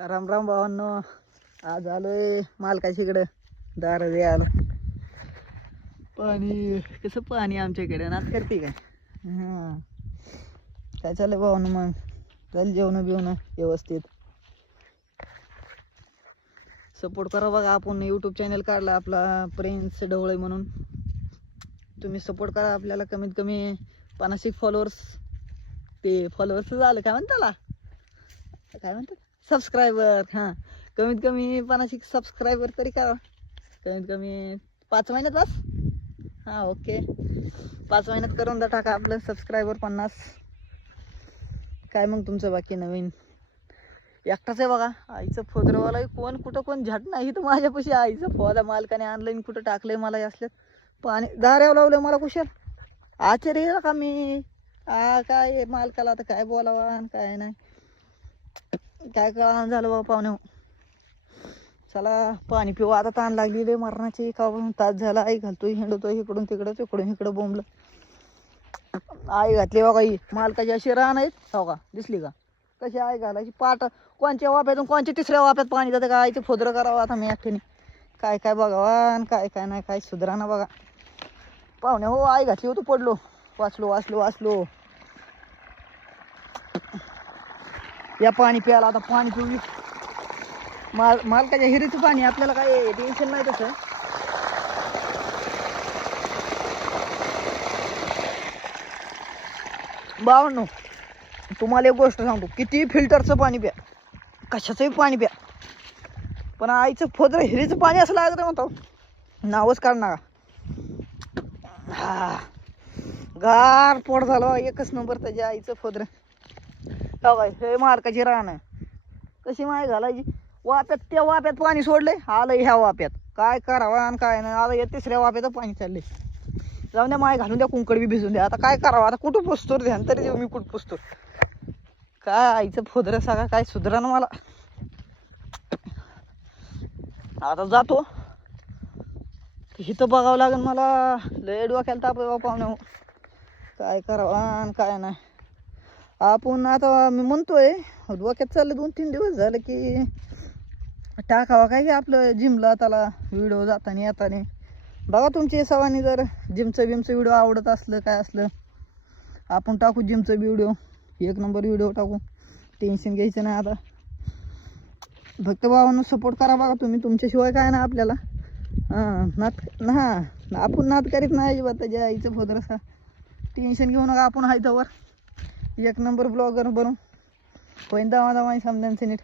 राम राम भावांनो. आज आलोय मालकाच्या इकडं दार द्यायला. पाणी कसं पाणी आमच्याकडे नाच करते काय. हां काय चाललंय भावांनो? मग चल जेवण बिवणं व्यवस्थित. सपोर्ट करा बघा. आपण यूट्यूब चॅनल काढला आपला प्रिन्स ढवळे म्हणून. तुम्ही सपोर्ट करा आपल्याला. कमीत कमी 50 फॉलोअर्स. ते फॉलोअर्स झालं काय म्हणताला, काय म्हणतात, सबस्क्रायबर. हां कमीत कमी 50 सबस्क्रायबर तरी करा. कमीत कमी 5 महिन्यात बस. हां ओके 5 महिन्यात करून द्या टाका आपलं सबस्क्रायबर 50. काय मग तुमचं बाकी नवीन? एकटाच आहे बघा. आईचं फोदरवाला कोण कुठं कोण झट नाही तर माझ्यापाशी. आईचं फोदा मालकाने ऑनलाईन कुठं टाकलंय मला असल्यात. पाणी दाऱ्यावर लावलं मला कुशल. आश्चर्य का मी. काय मालकाला आता काय बोलावा आणि काय नाही. काय कळा झालं बाबा पाहुणे. चला पाणी पिऊ आता. ताण लागली रे मरणाची. का तास झाला आई घालतोय हिंडतोय इकडून तिकडं तिकडून इकडं बोंबलं. आई घातली बघा. ही मालकाची अशी रान आहेत हो का, दिसली का कशी आई घालायची. पाट कोणच्या वाप्यातून कोणच्या तिसऱ्या वाप्यात पाणी जातं का. आईचं फोदरं करावं आता मी एकट्याने. काय काय बघावा आणि काय काय नाही. काय सुधारणा बघा पाहुणे हो. आई घातली होती पडलो. वाचलो वाचलो वाचलो. या पाणी प्यायला आता. पाणी पिऊ. मालकाच्या हिरीचं पाणी. आपल्याला काय टेन्शन नाही तसं. भावांनो तुम्हाला एक गोष्ट सांगतो. किती फिल्टरचं पाणी प्या, कशाचंही पाणी प्या, पण आईचं फोदर हिरीचं पाणी असं लागतं म्हणतो. नावच काढ नका. हा गार पोट झालं एकच नंबर त्याच्या आईचं फोदर. काय हे मालकाची रान कशी माय घालायची. वाप्यात त्या वाप्यात पाणी सोडलंय. आलं ह्या वाप्यात. काय करावं आणि काय नाही. आता या तिसऱ्या वाप्यात पाणी चाललंय. जाऊन द्या माय घालून द्या. कुंकड बी भिजून द्या. आता काय करावं. आता कुठं पुसतो ध्यान तरी देऊ मी कुठं पुसतो. काय आईचं फोदर सगळं काय सुधरा ना मला. आता जातो. इथं बघावं लागेल मला. लय डोक्याला ताप आहे पाहुणे. काय करावं आणि काय नाही. आपण आता मी म्हणतोय डोक्यात चाललं 2-3 दिवस झालं की टाकावा काय की आपलं जिमला त्याला व्हिडिओ जाताना येताना. बघा तुमची सवानी जर जिमचं व्हिडिओ आवडत असलं काय असलं आपण टाकू जिमचं व्हिडिओ. 1 नंबर व्हिडिओ टाकू. टेन्शन घ्यायचं नाही आता. फक्त भावांनो सपोर्ट करा बघा तुम्ही. तुमच्याशिवाय काय ना आपल्याला. आपण नाद करीत नाही अजिबात. त्याच्या आईचं फोदर असा. टेन्शन घेऊ नका. आपण हाय तवर 1 नंबर ब्लॉगर बनू. होईन दावा समजायचं नीट.